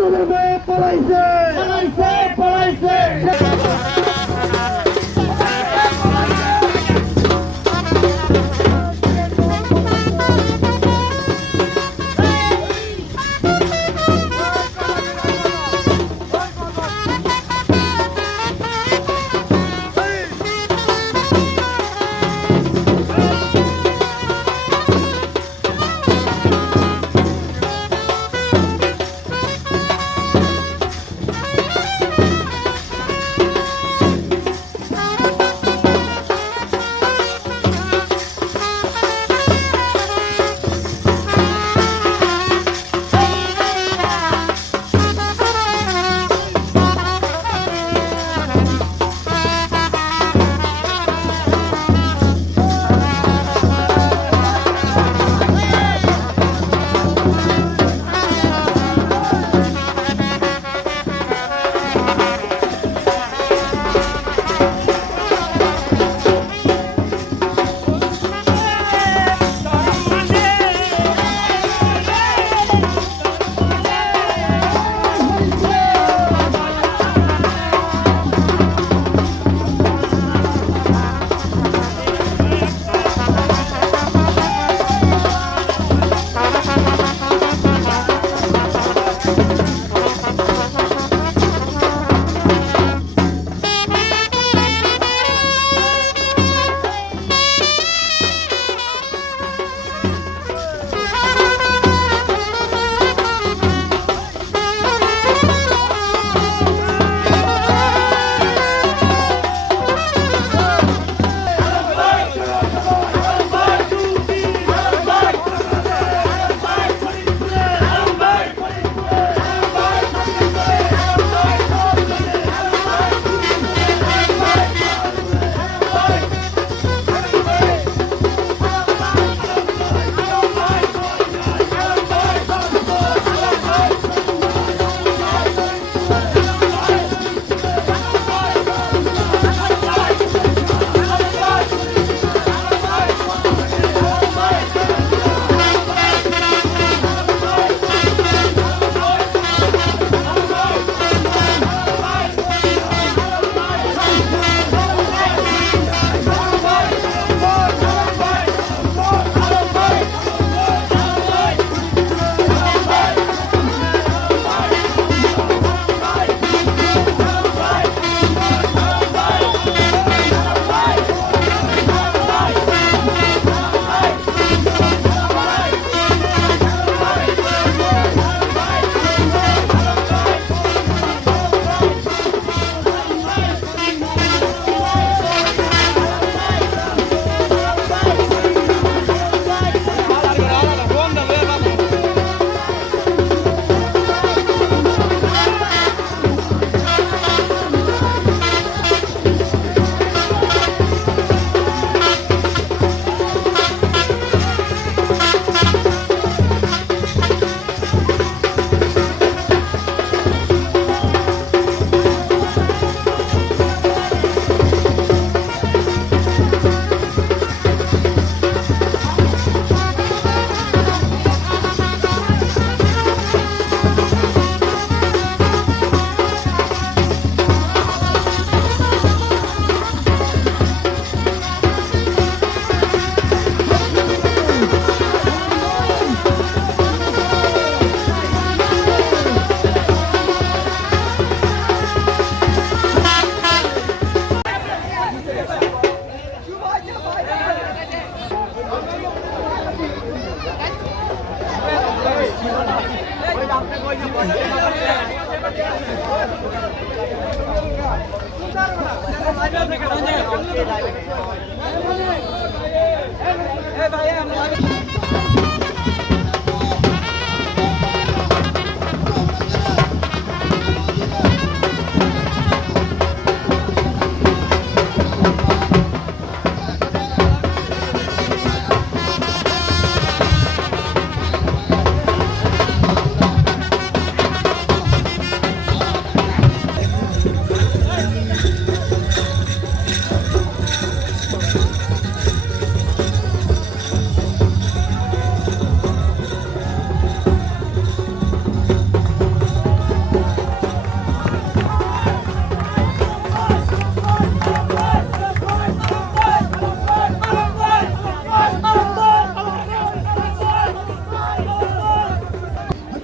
তোদের মেয়ে পলাইছে পলাইছে পলাইছে।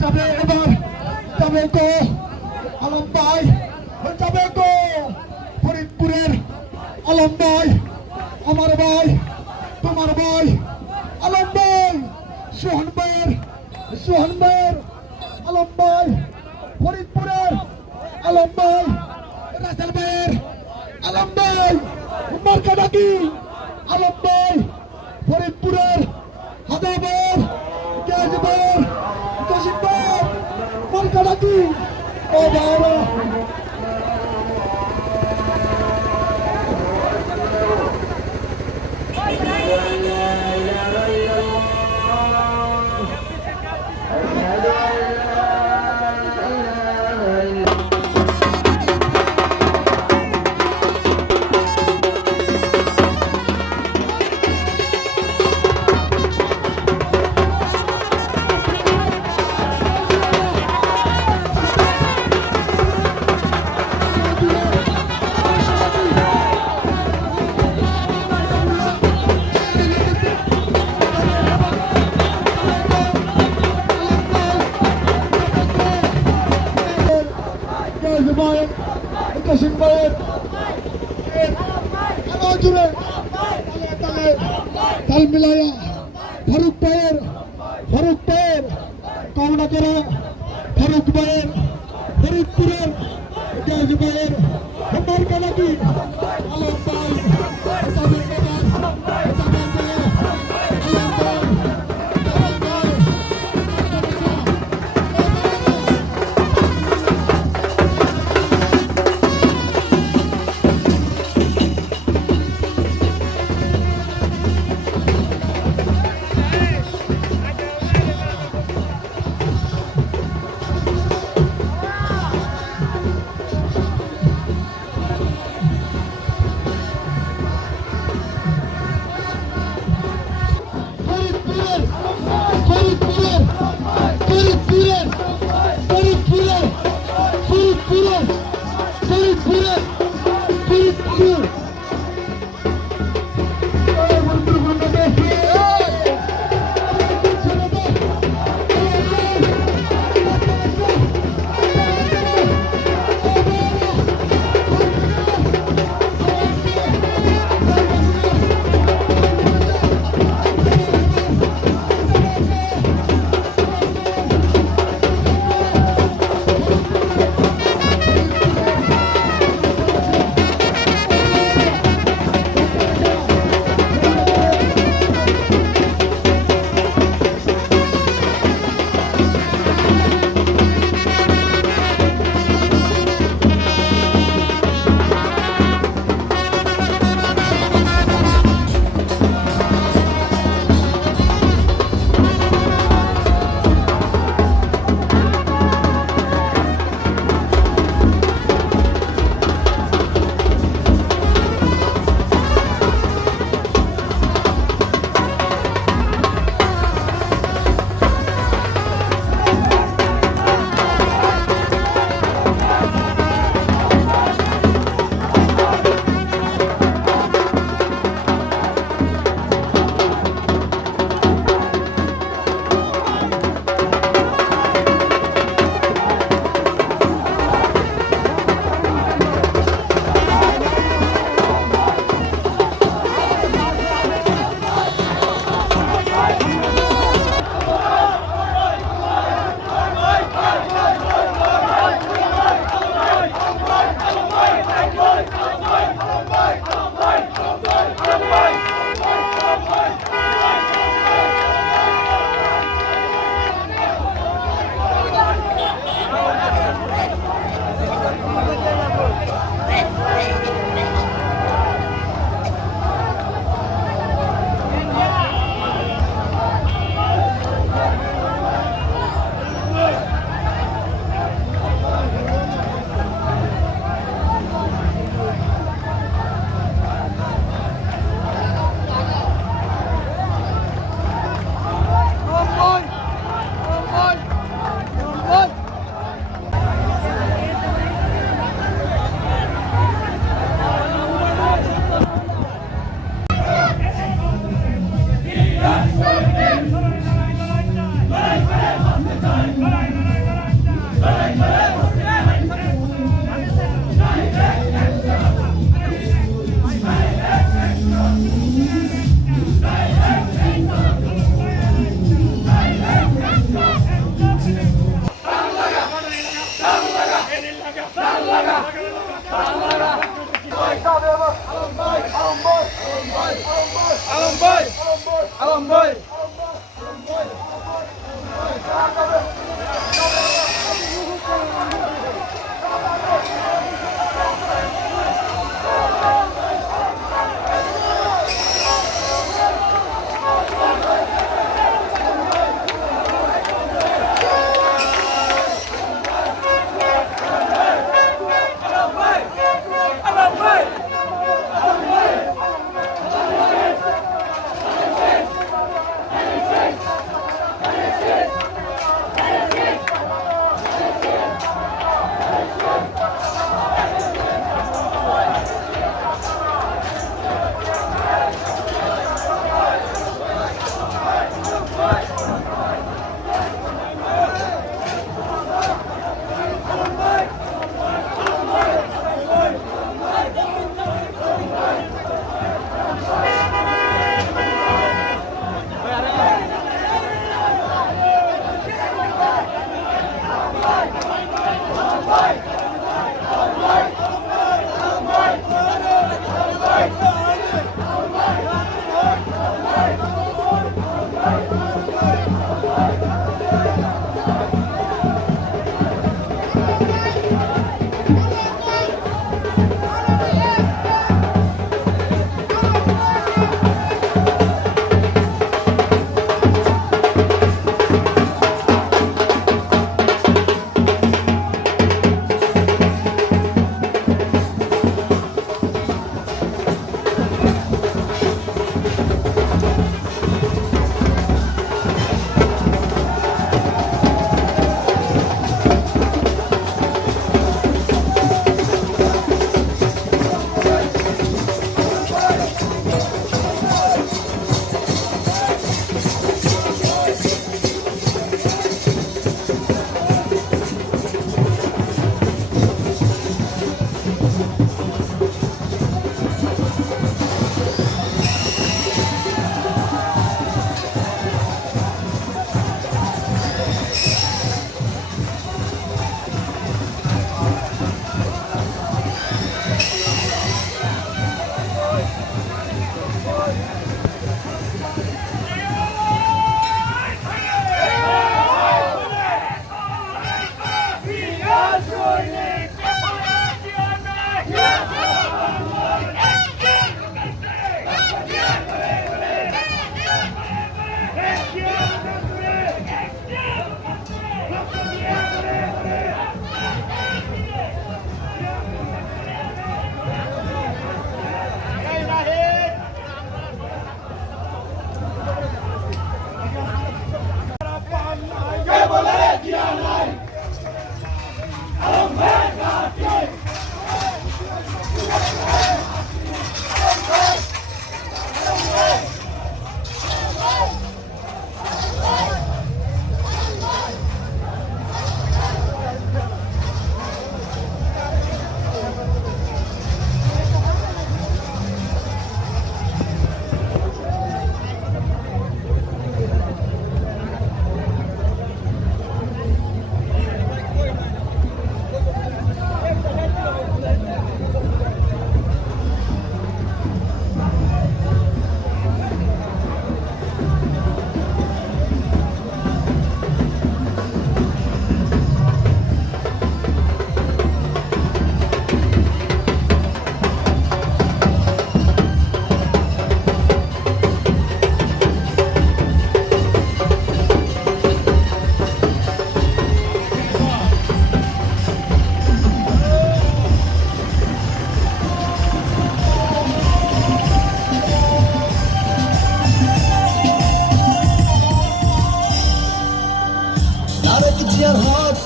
যাবে এবার যাবে গো আলম ভাই যাবে গো ফরিদপুরের আলম ভাই আমার ভাই তোমার ভাই আলম ভাই সোহান ভাইয়ের আলম ভাই ফরিদপুরের আলম ভাই রাসেল ভাইয়ের আলম ভাই মার্কাডাকি আলম ভাই ফরিদপুরের হাদা ভাইয়ের গ্যাস ভাইয়ের জসিম ভাই মার্কাডাকি ও বাবা জসিম ভাইয়ের জুড়ে তাল মিলাইয়া ফারুক ভাইয়ের কামনা করা ফারুক ভাইয়ের ফরিদপুরের গ্যাস ভাইয়ের মার্কাডাকি আলম ভাই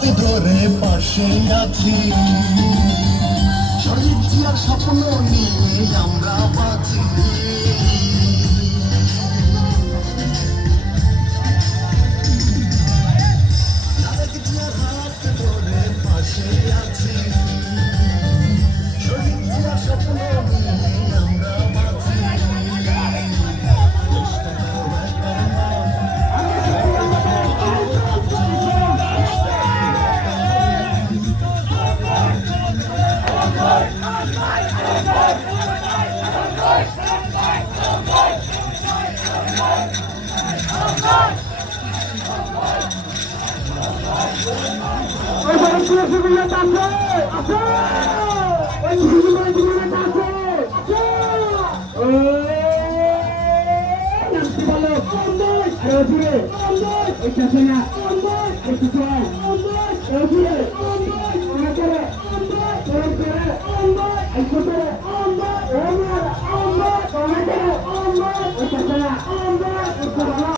ধরে পাশে আছি, শহীদ জিয়ার স্বপ্ন নিয়ে আমরা বাঁচি। তারেক জিয়ার হাত ধরে পাশে আছি, শহীদ জিয়ার স্বপ্ন নিয়ে আমরা বাঁচি। ওই ফরিদপুরের সিভিলিয়ান আছে আছে ওই সিভিলিয়ান আছে আছে নামটি বলো আরে জুড়ে ওই চাষে না ওই চাষে ওই জুড়ে ওনা করে ওনা করে এই ছোটে ওনা ওনা করে ওই চাষে না ওই চাষে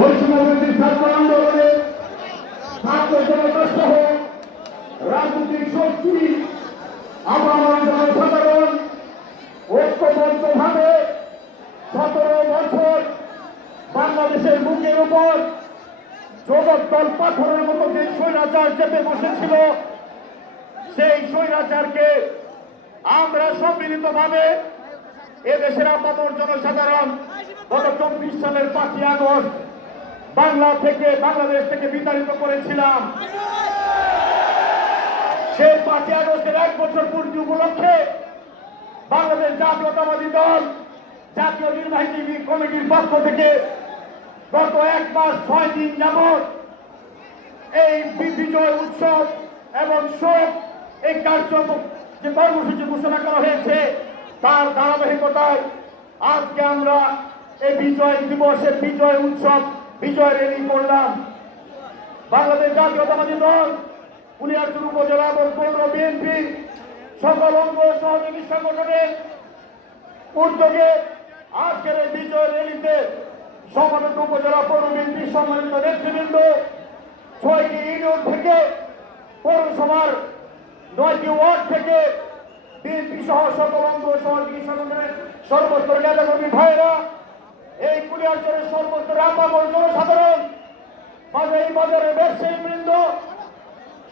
বৈষম্যবিরোধী ছাত্র আন্দোলনে ছাত্র জনতা সহ রাজনৈতিক শক্তি আপামর জনসাধারণ ঐক্যবদ্ধভাবে 17 বছর বাংলাদেশের বুকের উপর জগদ্দল পাথরের মতো যে স্বৈরাচার চেপে বসেছিল, সেই স্বৈরাচারকে আমরা সম্মিলিতভাবে এদেশের আপামর জনসাধারণ গত 24 সালের 5ই আগস্ট বাংলাদেশ থেকে বিতাড়িত করেছিলাম। সেই 5ই আগস্টের 1 বছর পূর্তি উপলক্ষে বাংলাদেশ জাতীয়তাবাদী দল জাতীয় নির্বাহী কমিটির পক্ষ থেকে গত 1 মাস 6 দিন যাবৎ এই বিজয় উৎসব এবং শোক এই যে কর্মসূচি ঘোষণা করা হয়েছে, তার ধারাবাহিকতায় আজকে আমরা এই বিজয় দিবসের বিজয় উৎসব বিজয় র্যালি করলাম। বাংলাদেশ জাতীয়তাবাদী দল কুলিয়ারচর উপজেলা এবং পৌর বিএনপি সকল অঙ্গ সহযোগী সংগঠনের উদ্যোগে আজকের এই বিজয় র্যালিতে সমবেত উপজেলা পৌর বিএনপি সম্মানিত নেতৃবৃন্দ 6টি ইউনিয়ন থেকে পৌরসভার 9টি ওয়ার্ড থেকে বিএনপি সহ সকল অঙ্গ সহযোগী সংগঠনের সর্বস্তরের নেতাকর্মী ভাইয়েরা, এই কুলিয়ারচরের সর্বস্তরের আপামর জনসাধারণ, বাজারের ব্যবসায়ী বৃন্দ,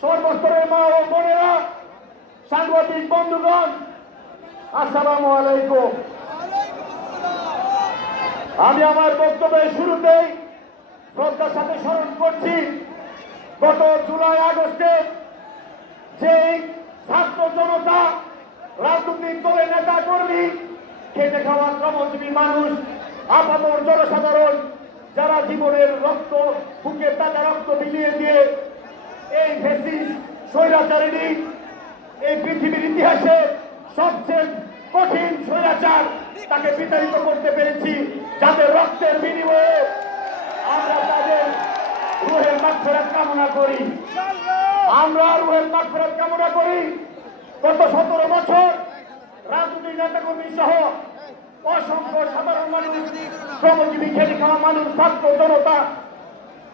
সর্বস্তরের মা ও বোনেরা, সাংবাদিক বন্ধুগণ, আসসালামু আলাইকুম। আমি আমার বক্তব্যের শুরুতেই শ্রদ্ধার সাথে স্মরণ করছি গত জুলাই আগস্টে যে ছাত্র জনতা, রাজনৈতিক দলের নেতা কর্মী, খেটে খাওয়া শ্রমজীবী মানুষ, আপামর জনসাধারণ যারা জীবনের রক্ত, বুকের তাজা রক্ত বিলিয়ে দিয়ে এই ফ্যাসিস্ট স্বৈরাচারিণী এই পৃথিবীর ইতিহাসে সবচেয়ে কঠিন স্বৈরাচার তাকে বিতাড়িত করতে পেরেছি, যাদের রক্তের বিনিময়ে আমরা তাদের রুহের মাগফিরাত কামনা করি। আমরা রুহের মাগফিরাত কামনা করি। গত 17 বছর রাজনৈতিক নেতাকর্মী সহ অসংখ্য সাধারণ মানুষ, শ্রমজীবী খেটে খাওয়া মানুষ, ছাত্র জনতা,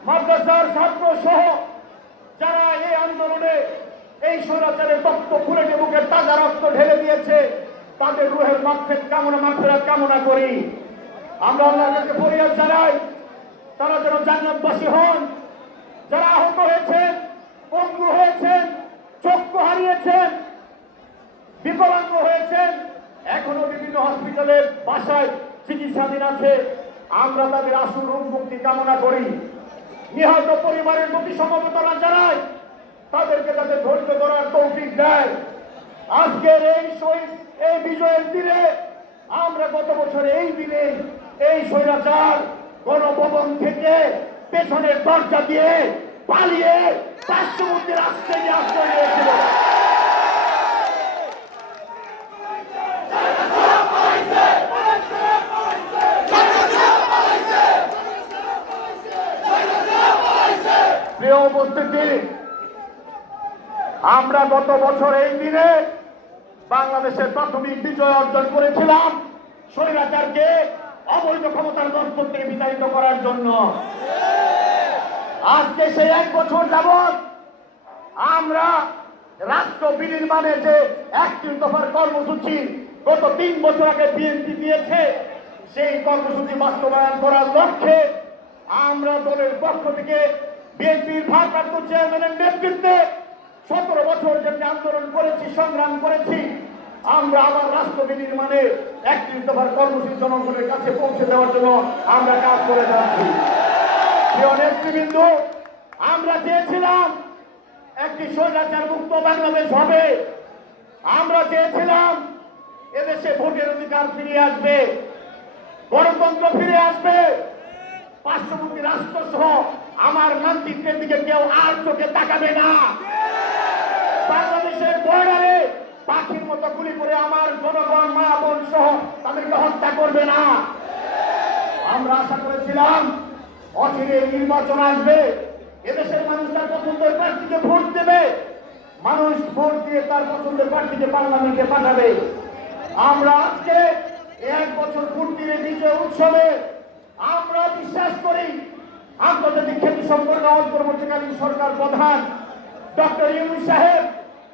মাদ্রাসার ছাত্র সহ যারা এই আন্দোলনে এই স্বৈরাচারের রক্ত ফুলেটে বুকের তাজা রক্ত ঢেলে দিয়েছে, তাদের রুহের মাগফিরাত কামনা করি। আমরা আল্লাহর কাছে ফরিয়াদ জানাই তারা যেন জান্নাতবাসী হন। যারা আহত হয়েছেন, পঙ্গু হয়েছেন, চক্ষু হারিয়েছেন, বিকলাঙ্গ হয়েছেন, এখনো বিভিন্ন হসপিটালের বাসায় চিকিৎসাধীন আছে, আমরা তাদের আশু রোগ মুক্তি কামনা করি। নিহত পরিবারের প্রতি সমবেদনা জানাই, তাদেরকে যাতে ধৈর্য ধরার তৌফিক দেয়। আজকের এই বিজয়ের দিনে আমরা গত বছর এই দিনে এই স্বৈরাচার গণভবন থেকে পেছনের দরজা দিয়ে পালিয়ে পার্শ্ববর্তী রাষ্ট্রে গিয়ে আশ্রয় নিয়েছিল। প্রিয় উপস্থিতি, আমরা গত বছর এই দিনে বাংলাদেশের প্রাথমিক বিজয় অর্জন করেছিলাম স্বৈরাচারকে অবৈধ ক্ষমতার দস্তর থেকে বিতাড়িত করার জন্য। আজকে সেই 1 বছর যাবৎ আমরা রাষ্ট্র বিনির্মাণে যে 31 দফার কর্মসূচি গত 3 বছর আগে বিএনপি দিয়েছে, সেই কর্মসূচি বাস্তবায়ন করার লক্ষ্যে আমরা দলের পক্ষ থেকে বিএনপির ভারপ্রাপ্ত চেয়ারম্যানের নেতৃত্বে 17 বছর যেমনি আন্দোলন করেছি, সংগ্রাম করেছি, আমরা আবার রাষ্ট্র বিনির্মাণে 31 দফার কর্মসূচি জনগণের কাছে পৌঁছে দেওয়ার জন্য আমরা কাজ করে যাচ্ছি। প্রিয় নেতৃবৃন্দ, আমরা চেয়েছিলাম একটি স্বৈরাচার মুক্ত বাংলাদেশ হবে। আমরা চেয়েছিলাম এদেশে ভোটের অধিকার ফিরে আসবে, গণতন্ত্র ফিরে আসবে, পার্শ্ববর্তী রাষ্ট্র সহ আমার মানচিত্রের দিকে কেউ আর চোখে তাকাবে না। বাংলাদেশের বর্ডারে পাখির মতো গুলি করে আমার জনগণ, মা বোন সহ তাদেরকে হত্যা করবে না। আমরা আশা করেছিলাম অচিরে নির্বাচন আসবে, এদেশের মানুষ তার পছন্দের প্রার্থীকে ভোট দেবে, মানুষ ভোট দিয়ে তার পছন্দের প্রার্থীকে পার্লামেন্টে পাঠাবে। আমরা আজকে 1 বছর পূর্তির বিজয় উৎসবে আমরা বিশ্বাস করি আন্তর্জাতিক খ্যাতি সম্পন্ন অন্তর্বর্তীকালীন সরকার প্রধান ডক্টর ইউনূস সাহেব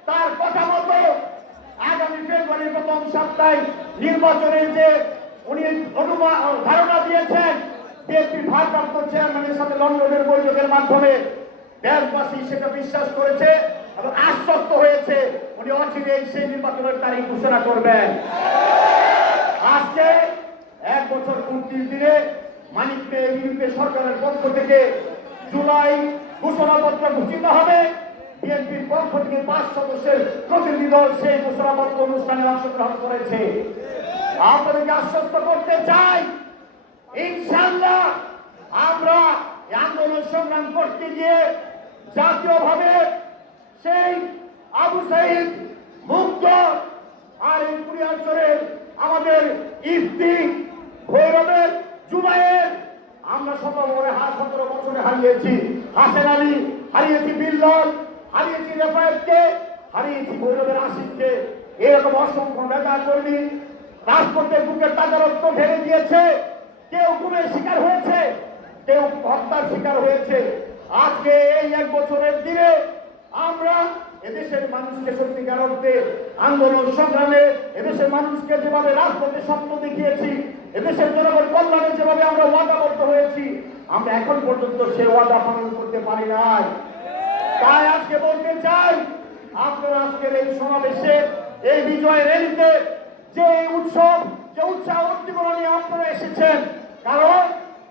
তার কথা মতো আগামী ফেব্রুয়ারির প্রথম সপ্তাহে নির্বাচনের যে উনি ধারণা দিয়েছেন, বিএনপির ভারপ্রাপ্ত চেয়ারম্যানের সাথে লন্ডনের বৈঠকের মাধ্যমে দেশবাসী সেটা বিশ্বাস করেছে এবং আশ্বস্ত হয়েছে উনি অচিরেই সেই নির্বাচনের তারিখ ঘোষণা করবেন। আজকে 1 বছর পূর্তির দিনে মানিক ইউপি সরকারের পক্ষ থেকে জুলাই ঘোষণাপত্র ঘোষিত হবে। বিএনপির পক্ষ থেকে 5 সদস্যের প্রতিনিধি দল সেই ঘোষণাপত্র অনুষ্ঠানে অংশগ্রহণ করেছে। আপনাদেরকে আশ্বস্ত করতে চাই, ইনশাআল্লাহ আমরা আন্দোলন সংগ্রাম করতে গিয়ে জাতীয়ভাবে সেই আবু সাইদ মুক্ত আর এই কুড়িয়াঞ্চলের আমাদের ইফতি, ভৈরবের, জুবাইয়ের আমরা 17 বছরে হারিয়েছি। হাসেন আলী হারিয়েছি, বিল্লাল হারিয়েছি, রেফায়েতকে হারিয়েছি, ভৈরবের আশিককে। এরকম অসংখ্য নেতা কর্মী রাজপথের বুকের তাজা রক্ত ঢেলে দিয়েছে। কেউ গুমের শিকার হয়েছে, কেউ হত্যার শিকার হয়েছে। আজকে এই 1 বছরের দিনে আমরা এদেশের মানুষকে সত্যিকার অর্থে আন্দোলন সংগ্রামে এদেশের মানুষকে যেভাবে রাজপথে স্বপ্ন দেখিয়েছি, এদেশের জনগণ কল্যাণে যেভাবে আমরা ওয়াদাবদ্ধ হয়েছি, আমরা এখন পর্যন্ত সে ওয়াদা পালন করতে পারি নাই। তাই আজকে বলতে চাই, আপনারা আজকের এই সমাবেশে, এই বিজয় র্যালিতে যে উৎসব, যে উৎসাহ উদ্দীপনা নিয়ে আপনারা এসেছেন, কারণ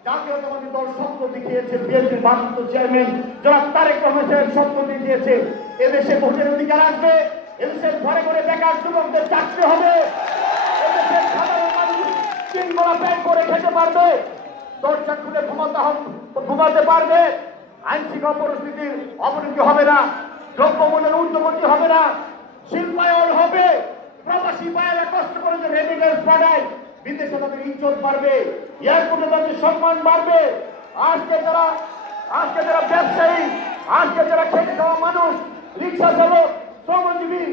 জাতীয়তাবাদী দল স্বপ্ন দেখিয়েছে, বিএনপির ভারপ্রাপ্ত চেয়ারম্যান জনাব তারেক রহমান স্বপ্ন দেখিয়েছে এদেশে ভোটের অধিকার আসবে, এদেশের ঘরে ঘরে বেকার যুবকদের চাকরি হবে, এদেশের সাধারণ মানুষ 3 বেলা ব্যয় করে খেতে পারবে, দরজা খুলে ঘুমাতে পারবে, আইন শৃঙ্খলা পরিস্থিতির অবনতি হবে না, দ্রব্যমূল্যের ঊর্ধ্বগতি হবে না, শিল্পায়ন হবে, প্রবাসী ভাইয়েরা কষ্ট করে যে রেমিটেন্স পাঠায় বিদেশে তাদের ইজ্জত বাড়বে, এয়ারপোর্টে তাদের সম্মান বাড়বে। আজকে যারা ব্যবসায়ী, আজকে যারা খেটে খাওয়া মানুষ, রিক্সা চালক, শ্রমজীবী,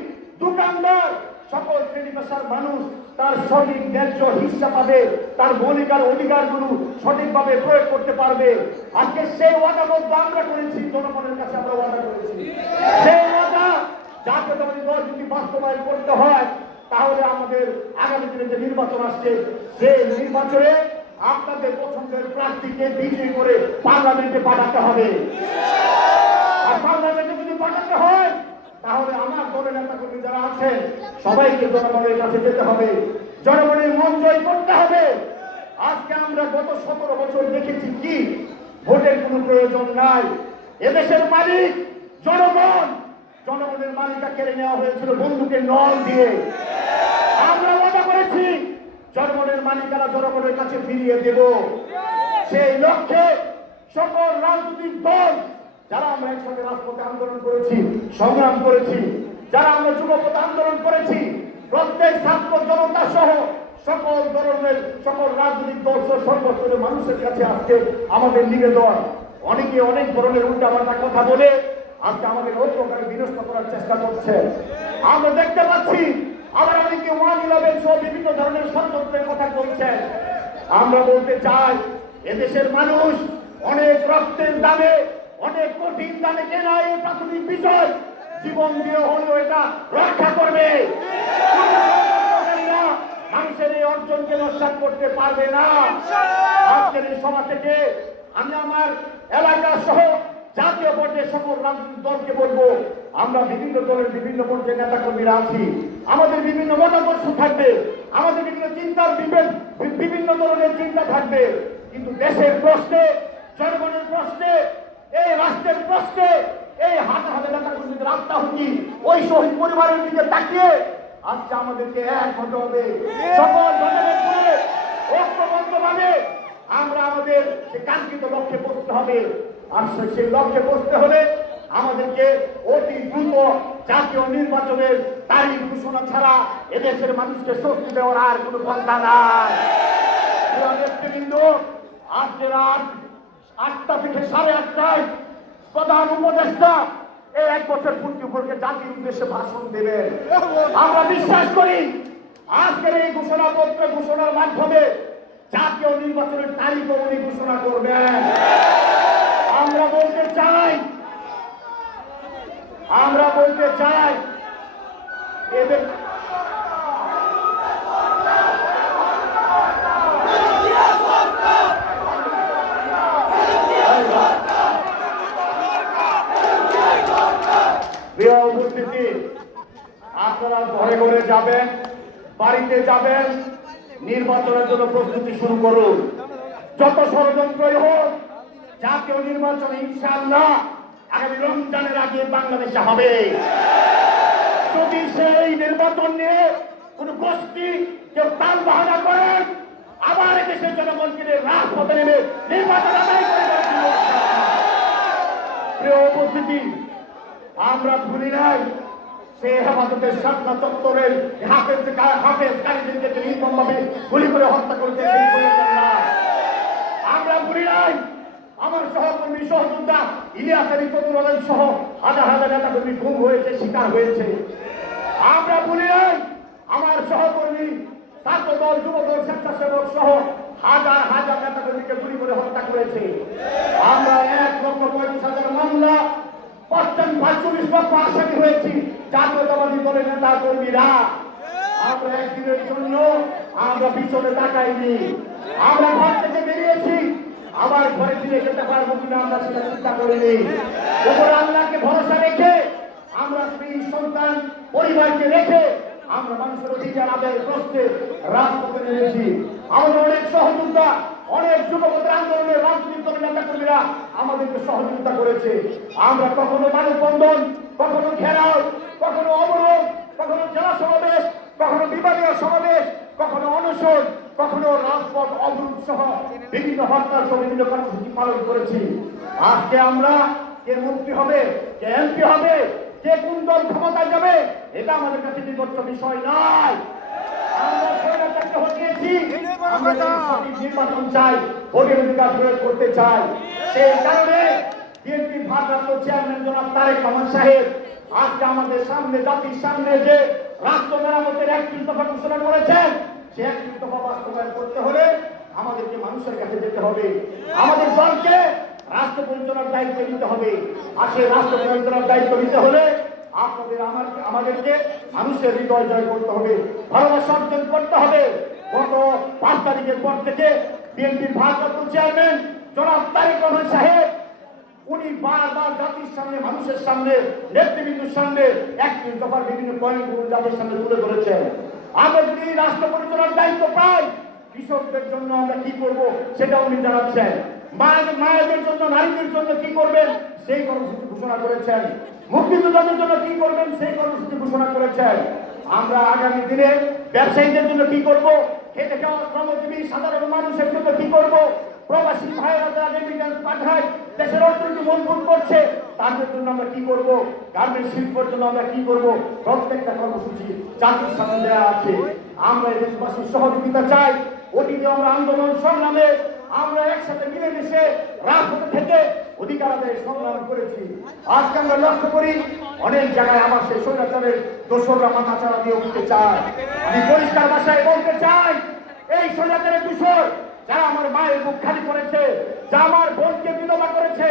দোকানদার, সকল শ্রেণী পেশার মানুষ তার সঠিক ন্যায্য হিস্সা পাবে, তার মৌলিকার অধিকারগুলো সঠিকভাবে প্রয়োগ করতে পারবে। আজকে সেই ওয়াদাবদ্ধ আমরা করেছি, জনগণের কাছে আমরা ওয়াদা করেছি। সেই ওয়াদা জাতীয়তাবাদী দল যদি বাস্তবায়ন করতে হয়, তাহলে আমাদের আগামী দিনে যে নির্বাচন আসছে, সেই নির্বাচনে আপনাদের পছন্দের প্রার্থীকে বিজয়ী করে পার্লামেন্টে পাঠাতে হবে। আর পার্লামেন্টে যদি পাঠাতে হয়, তাহলে আমার দলের নেতা কর্মী যারা আছেন সবাইকে জনগণের কাছে যেতে হবে, জনগণের মন জয় করতে হবে। আজকে আমরা গত 17 বছর দেখেছি কি ভোটের কোনো প্রয়োজন নাই, এদেশের মালিক জনগণ, জনগণের মালিকা কেড়ে নেওয়া হয়েছিল বন্দুকের নল দিয়ে। আমরা ওয়াদা করেছি জনগণের মালিকানা জনগণের কাছে ফিরিয়ে দেব। সেই লক্ষ্যে সকল রাজনৈতিক দল যারা আমরা একসাথে রাজপথে আন্দোলন করেছি, সংগ্রাম করেছি, যারা আমরা যুবপথে আন্দোলন করেছি, প্রত্যেক ছাত্র জনতা সহ সকল ধরনের সকল রাজনৈতিক দল সহ সর্বস্তরের মানুষের কাছে আজকে আমাদের নিবেদন। অনেকে অনেক ধরনের উল্টাপাল্টা কথা বলে আজকে আমাদের ঐক্যকে বিনষ্ট করার চেষ্টা করছে। আমরা দেখতে পাচ্ছি আবার অনেকে 111 সহ বিভিন্ন ধরনের ষড়যন্ত্রের কথা বলছেন। আমরা বলতে চাই এদেশের মানুষ অনেক রক্তের দামে, অনেক কঠিন দামে কেনা এই প্রাথমিক বিষয় জীবন দিয়ে হলেও এটা রক্ষা করবে। মানুষের এই অর্জনকে নস্যাৎ করতে পারবে না। আজকের এই সভা থেকে আমি আমার এলাকা সহ জাতীয় পর্যায়ে সকল রাজনৈতিক দলকে বলবো, আমরা বিভিন্ন দলের বিভিন্ন পর্যায়ে নেতা কর্মীরা আছি, আমাদের বিভিন্ন মতাদর্শ থাকবে, আমাদের বিভিন্ন চিন্তার বিভিন্ন ধরনের চিন্তা থাকবে, কিন্তু দেশের প্রশ্নে, জনগণের প্রশ্নে, এই রাষ্ট্রের প্রশ্নে, এই হাজার হাজার নেতা কর্মীদের আত্মাহুতি, ওই শহীদ পরিবারের দিকে তাকিয়ে আজকে আমাদেরকে এক হতে হবে। সকল ধর্মের করে ঐক্যবদ্ধভাবে আমরা আমাদের সেই কাঙ্ক্ষিত লক্ষ্যে পৌঁছতে হবে। আর সেই লক্ষ্যে পৌঁছতে হলে আমাদেরকে অতি দ্রুত জাতীয় নির্বাচনের তারিখ ঘোষণা ছাড়া এদেশের মানুষকে স্বস্তি দেওয়ার আর কোনো পন্থা নাই। নেতৃবৃন্দ, আজকে রাত 8টা থেকে 8:30টায় প্রধান উপদেষ্টা এই 1 বছর পূর্তি উপলক্ষে জাতির উদ্দেশ্যে ভাষণ দেবেন। আমরা বিশ্বাস করি আজকের এই ঘোষণাপত্র ঘোষণার মাধ্যমে জাতীয় নির্বাচনের তারিখও উনি ঘোষণা করবেন। আমরা বলতে চাই এদের প্রিয় উপস্থিতি, আপনারা ঘরে ঘরে যাবেন, বাড়িতে যাবেন, নির্বাচনের জন্য প্রস্তুতি শুরু করুন। যত ষড়যন্ত্রই হোক, জাতীয় নির্বাচন ইনশাআল্লাহ আগামী রমজানের আগে বাংলাদেশে হবে। যদি সেই নির্বাচন নিয়ে কোন গোষ্ঠী কেউ তাল বাহানা করেন, আবার দেশের জনগণকে নিয়ে রাজপথে নেমে নির্বাচন আদায় করে দেওয়া। প্রিয় উপস্থিতি, আমরা ভুলি নাই সেই হেফাজতের শাপলা চত্বরের হাফেজকারীদেরকে নির্মমভাবে গুলি করে হত্যা করেছে। আমরা ভুলি নাই আমার সহকর্মী সহযোদ্ধা ইলিয়াস আলী চতুর্বেদন সহ হাজার হাজার নেতা কর্মী গুম হয়েছে, শিকার হয়েছে। আমরা ভুলি নাই আমার সহকর্মী ছাত্র দল, যুব দল, স্বেচ্ছাসেবক সহ হাজার হাজার নেতা কর্মীকে গুলি করে হত্যা করেছে। আমরা 1,35,000 মামলা, 45 লক্ষ আসামি হয়েছি জাতীয়তাবাদী দলের নেতা কর্মীরা। আমরা একদিনের জন্য আমরা পিছনে তাকাইনি। আমরা ঘর থেকে বেরিয়েছি, আবার ঘরে ফিরে যেতে পারবো কিনা আমরা সেটা চিন্তা করিনি। ওপর আল্লাহকে ভরসা রেখে আমরা স্ত্রী, সন্তান, পরিবারকে রেখে আমরা মানুষের অধিকার আদায়ের প্রশ্নে রাজপথে নেমেছি। আমাদের অনেক সহযোদ্ধা, অনেক যুবকদের আন্দোলনের রাজনৈতিক দলের নেতা কর্মীরা আমাদেরকে সহযোগিতা করেছে। আমরা কখনো মানববন্ধন, কখনো ঘেরাও, কখনো অবরোধ, কখনো জেলা সমাবেশ, কখনো বিভাগীয় সমাবেশ, কখনো অনশন, কখনো রাজপথ অবরোধ সহ বিভিন্ন হরতাল সহ বিভিন্ন কর্মসূচি পালন করেছি। আজকে আমরা কে মন্ত্রী হবে, কে এমপি হবে, কে কোন দল ক্ষমতায় যাবে, এটা আমাদের কাছে বিবেচ্য বিষয় নয়। আমরা স্বৈরাচারকে হটিয়েছি, আমরা সঠিক নির্বাচন চাই, ভোটের অধিকার প্রয়োগ করতে চাই। সেই কারণে বিএনপির ভারপ্রাপ্ত চেয়ারম্যান জনাব তারেক রহমান সাহেব আজকে আমাদের সামনে, জাতির সামনে যে রাষ্ট্র মেরামতের 31 দফা ঘোষণা করেছেন, সে 31 দফা বাস্তবায়ন করতে হলে আমাদেরকে মানুষের কাছে যেতে হবে, আমাদের দলকে রাষ্ট্র পরিচালনার দায়িত্ব নিতে হবে। আর সেই রাষ্ট্র পরিচালনার দায়িত্ব নিতে হলে আমাদেরকে মানুষের হৃদয় জয় করতে হবে, ভালোবাসা অর্জন করতে হবে। গত 5 তারিখের পর থেকে বিএনপির ভারপ্রাপ্ত চেয়ারম্যান জনাব তারেক রহমান সাহেব উনি বারবার জাতির সামনে, মানুষের সামনে, নেতৃবৃন্দের সামনে 31 দফার বিভিন্ন পয়েন্টগুলো জাতির সামনে তুলে ধরেছেন। আমরা যদি রাষ্ট্র পরিচালনার দায়িত্ব পাই, কৃষকদের জন্য আমরা কি করব সেটা উনি জানাচ্ছেন। মায়েদের জন্য, নারীদের জন্য কি করবেন সেই কর্মসূচি ঘোষণা করেছেন। মুক্তিযোদ্ধাদের জন্য কি করবেন সেই কর্মসূচি ঘোষণা করেছেন। আমরা আগামী দিনে ব্যবসায়ীদের জন্য কি করব, খেটে খাওয়া শ্রমজীবী সাধারণ মানুষের জন্য কি করব, প্রবাসী ভাইয়েরা যারা রেমিটেন্স পাঠায় দেশের অর্থনীতি মজবুত করছে তাদের জন্য আমরা কি করব, গার্মেন্টস শিল্পের জন্য আমরা কি করব, প্রত্যেকটা কর্মসূচি জাতির সামনে দেওয়া আছে। আমরা এই দেশবাসীর সহযোগিতা চাই। অতীতে আমরা আন্দোলন সংগ্রামে আমরা একসাথে মিলেমিশে রাজপথে থেকে অধিকার আদায়ের সংগ্রাম করেছি। আজকে আমরা লক্ষ্য করি অনেক জায়গায় আবার সেই স্বৈরাচারের দোসররা মাথাচাড়া দিয়ে উঠতে চায়। আমি পরিষ্কার ভাষায় বলতে চাই, এই স্বৈরাচারের দোসর যারা আমার মায়ের বুক খালি করেছে, যারা আমার বোনকে বিধবা করেছে,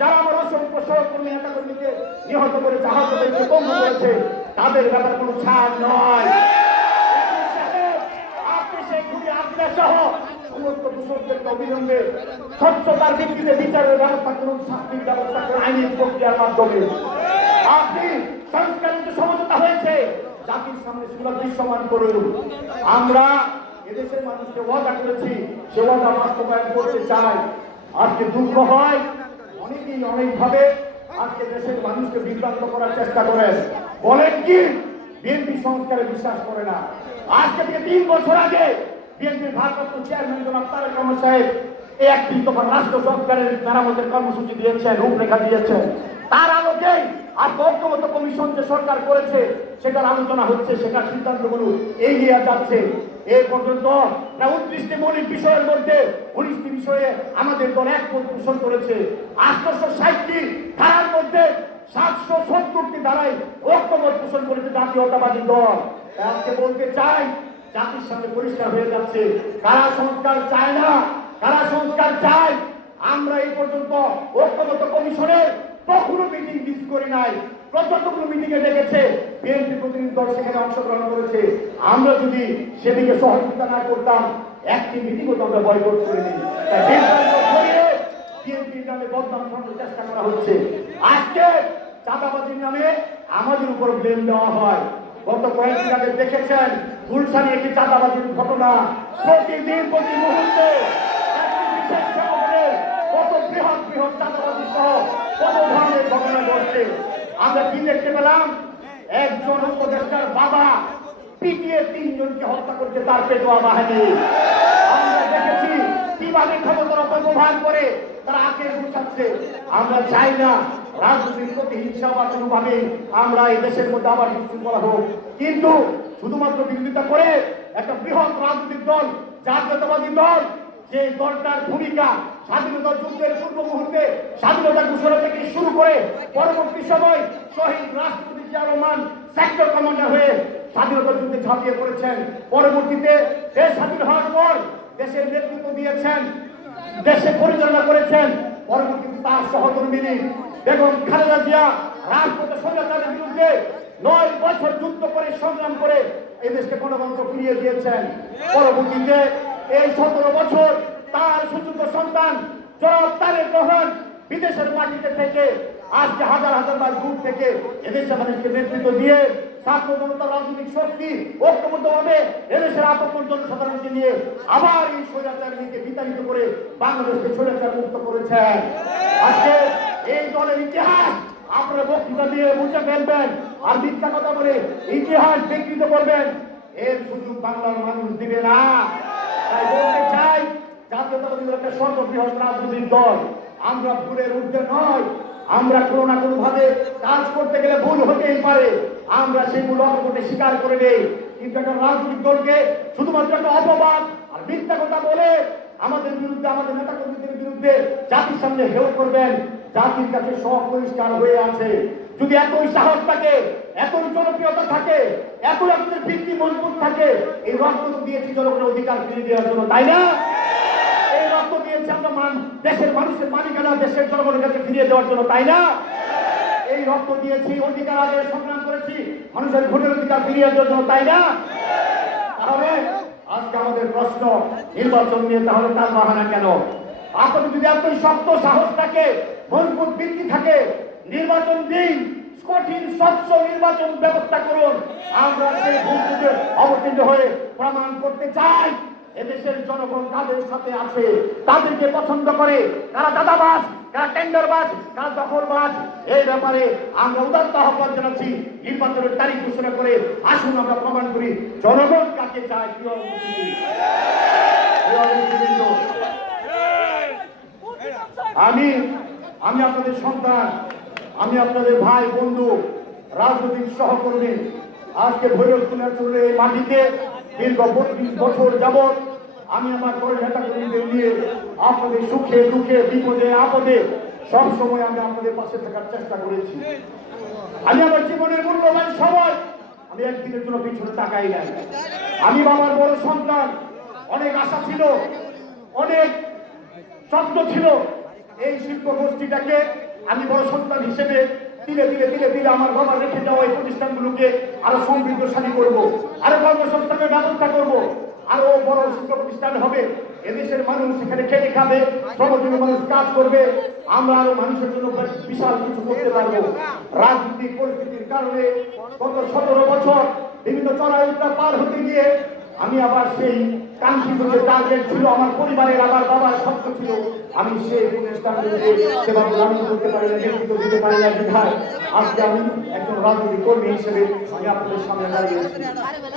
যারা আমার অসংখ্য সহকর্মী নেতাকর্মীকে নিহত করেছে, আহত করেছে, পঙ্গু করেছে, তাদের ব্যাপারে কোনো ছাড় নয়। আপনি সেই খুবই আস্থা সহ সমস্ত দোষরদেরকে অবিলম্বে স্বচ্ছতার ভিত্তিতে বিচারের ব্যবস্থা করুন, শাস্তির ব্যবস্থা করুন আইনি প্রক্রিয়ার মাধ্যমে। আপনি সংস্কারের যে সমঝোতা হয়েছে জাতির সামনে সেগুলো দৃশ্যমান করুন। আমরা এদেশের মানুষকে ওয়াদা করেছি, সে ওয়াদা বাস্তবায়ন করতে চাই। আজকে দুঃখ হয় অনেকেই অনেকভাবে আজকে দেশের মানুষকে বিভ্রান্ত করার চেষ্টা করেন, বলেন কি বিএনপি সংস্কারে বিশ্বাস করে না। আজকে থেকে 3 বছর আগে বিএনপির ভারপ্রাপ্ত চেয়ারম্যান জনাব তারেক রহমান সাহেব এই 31 দফা রাষ্ট্র সংস্কারের মেরামতের কর্মসূচি দিয়েছেন, রূপরেখা দিয়েছেন। তার আলোকে আজকে ঐক্যমত্য কমিশন যে সরকার করেছে সেটার আলোচনা হচ্ছে, সেটার সিদ্ধান্তগুলো এগিয়ে যাচ্ছে। এই পর্যন্ত প্রায় 29টি মৌলিক বিষয়ের মধ্যে 19টি বিষয়ে আমাদের দল একমত পোষণ করেছে। 860টি ধারার মধ্যে 770টি ধারায় ঐক্যমত পোষণ করেছে জাতীয়তাবাদী দল। আজকে বলতে চাই, জাতির সামনে পরিষ্কার হয়ে যাচ্ছে কারা সংস্কার চায় না, কারা সংস্কার চায়। আমরা এই পর্যন্ত ঐক্যমত্য কমিশনের কখনো মিটিং মিস করি নাই। যতগুলো মিটিং এ ডেকেছে বিএনপি প্রতিনিধি দল সেখানে অংশগ্রহণ করেছে। আমরা যদি সেদিকে সহযোগিতা না করতাম একটি মিটিংও তো আমরা বয়কট করিনি। বিএনপির নামে বদনাম ছড়ানোর চেষ্টা করা হচ্ছে। আজকে চাঁদাবাজির নামে আমাদের উপর ব্লেম দেওয়া হয়। গত কয়েকদিন আগে দেখেছেন গুলশানে একটি চাঁদাবাজির ঘটনা। প্রতিদিন প্রতি মুহূর্তে একটি বিশেষ সংগঠনের কত বৃহৎ বৃহৎ চাঁদাবাজি সহ কত ধরনের ঘটনা ঘটছে। আমরা কি দেখতে পেলাম, একজন উপদেষ্টার বাবা পিটিয়ে 3 জনকে হত্যা করছে তার পেটোয়া বাহিনী। আমরা দেখেছি কিভাবে ক্ষমতার অপব্যবহার করে তারা আঁকে গুছাচ্ছে। আমরা চাই না রাজনৈতিক প্রতিহিংসা বা কোনোভাবে আমরা এই দেশের মধ্যে আবার বিশৃঙ্খলা হোক, কিন্তু শুধুমাত্র বিরোধিতা করে একটা বৃহৎ রাজনৈতিক দল, জাতীয়তাবাদী দল, যে দলটার ভূমিকা স্বাধীনতা যুদ্ধের পূর্ব মুহূর্তে স্বাধীনতা ঘোষণা থেকে শুরু করে পরবর্তী সময় শহীদ রাষ্ট্রপতি জিয়া রহমান সেক্টর কমান্ডার হয়ে স্বাধীনতা যুদ্ধে ঝাঁপিয়ে পড়েছেন। পরবর্তীতে দেশ স্বাধীন হওয়ার পর দেশের নেতৃত্ব দিয়েছেন, দেশে পরিচালনা করেছেন। পরবর্তীতে তার সহধর্মিনী বেগম খালেদা জিয়া রাজপথে স্বৈরাচারের বিরুদ্ধে 9 বছর যুদ্ধ করে সংগ্রাম করে এই দেশকে গণতন্ত্র ফিরিয়ে দিয়েছেন। পরবর্তীতে এই 17 বছর তার সুযোগ্য সন্তান জনাব তারেক রহমান বিদেশের মাটিতে থেকে আজকে হাজার হাজার মাইল দূর থেকে এদেশের মানুষকে নেতৃত্ব দিয়ে ছাত্র জনতা রাজনৈতিক শক্তি ঐক্যবদ্ধভাবে এদেশের আপন জনসাধারণকে নিয়ে আবার এই স্বৈরাচারীকে বিতাড়িত করে বাংলাদেশকে স্বৈরাচার মুক্ত করেছেন। আজকে এই দলের ইতিহাস আপনারা বক্তৃতা দিয়ে মুছে ফেলবেন আর মিথ্যা কথা বলে ইতিহাস বিকৃত করবেন, এর সুযোগ বাংলার মানুষ দিবে না। তাই বলতে চাই, জাতীয়তাবাদী দল একটা সর্ববৃহৎ রাজনৈতিক দল। আমরা ভুলের ঊর্ধ্বে নয়। আমরা কোনো না কোনো ভাবে কাজ করতে গেলে ভুল হতেই পারে, আমরা সেগুলো অপকটে স্বীকার করে নেই। কিন্তু একটা রাজনৈতিক দলকে শুধুমাত্র একটা অপবাদ আর মিথ্যা কথা বলে আমাদের বিরুদ্ধে, আমাদের নেতা কর্মীদের বিরুদ্ধে জাতির সামনে হেয় করবেন, জাতির কাছে সব পরিষ্কার হয়ে আছে। যদি এতই সাহস থাকে, এতই জনপ্রিয়তা থাকে, এতই আপনাদের ভিত্তি মজবুত থাকে, এই রক্ত তো দিয়েছি জনগণের অধিকার ফিরিয়ে দেওয়ার জন্য, তাই না? এই রক্ত দিয়েছি আমরা দেশের মানুষের মালিকানা দেশের জনগণের কাছে ফিরিয়ে দেওয়ার জন্য, তাই না? এই রক্ত দিয়েছি, অধিকার আদায়ের সংগ্রাম করেছি মানুষের ভোটের অধিকার ফিরিয়ে দেওয়ার জন্য, তাই না? তাহলে আজকে আমাদের প্রশ্ন নির্বাচন নিয়ে, তাহলে তার বাহানা কেন? আপনাদের যদি এতই শক্ত সাহস থাকে, মজবুত ভিত্তি থাকে, নির্বাচন দিন, কঠিন স্বচ্ছ নির্বাচন ব্যবস্থা করুন। আমরা সেই ভুল থেকে অবতীর্ণ হয়ে প্রমাণ করতে চাই এদেশের জনগণ তাদের সাথে আছে, তাদেরকে পছন্দ করে। কারা দাদাবাজ, কারা টেন্ডারবাজ, কারা দখলবাজ, এই ব্যাপারে আমরা উদাত্ত আহ্বান জানাচ্ছি। নির্বাচনের তারিখ ঘোষণা করে আসুন আমরা প্রমাণ করি জনগণ কাকে চায়। আমি আপনাদের সন্তান, আমি আপনাদের ভাই, বন্ধু, রাজনৈতিক সহকর্মী। আজকে ভৈরবপুরের এই মাটিতে দীর্ঘ 32 বছর যাবৎ আমি আমার দলের নেতা কর্মীদের নিয়ে আপনাদের সুখে দুঃখে বিপদে আপদে সব সময় আমি আপনাদের পাশে থাকার চেষ্টা করেছি। আমি আমার জীবনের মূল্যবান সময় আমি একদিনের জন্য পিছনে তাকাই নাই। আমি বাবার বড় সন্তান, অনেক আশা ছিল, অনেক স্বপ্ন ছিল। এই শিল্প গোষ্ঠীটাকে আমি বড় সন্তান হিসেবে ধীরে ধীরে ধীরে ধীরে আমার বাবা রেখে যাওয়া এই প্রতিষ্ঠানগুলোকে আরো সমৃদ্ধশালী করব, আরো কর্মসংস্থানের ব্যবস্থা করব, আরো বড় শিল্প প্রতিষ্ঠান হবে। এদেশের মানুষ সেখানে খেটে খাবে, শ্রমজীবী মানুষ কাজ করবে, আমরা আরো মানুষের জন্য বিশাল কিছু করতে পারবো। রাজনৈতিক পরিস্থিতির কারণে গত 17 বছর বিভিন্ন চড়াই উত্তাপ পার হতে গিয়ে আমি আবার সেই কাঙ্ক্ষিত যে টার্গেট ছিল আমার পরিবারের, আমার বাবার স্বপ্ন ছিল, আমি সেই প্রতিষ্ঠানগুলোকে সেভাবে লালন করতে পারি না, নেতৃত্ব দিতে পারি না। বিধায় আজকে আমি একজন রাজনৈতিক কর্মী হিসেবে আমি আপনাদের সামনে দাঁড়িয়েছি।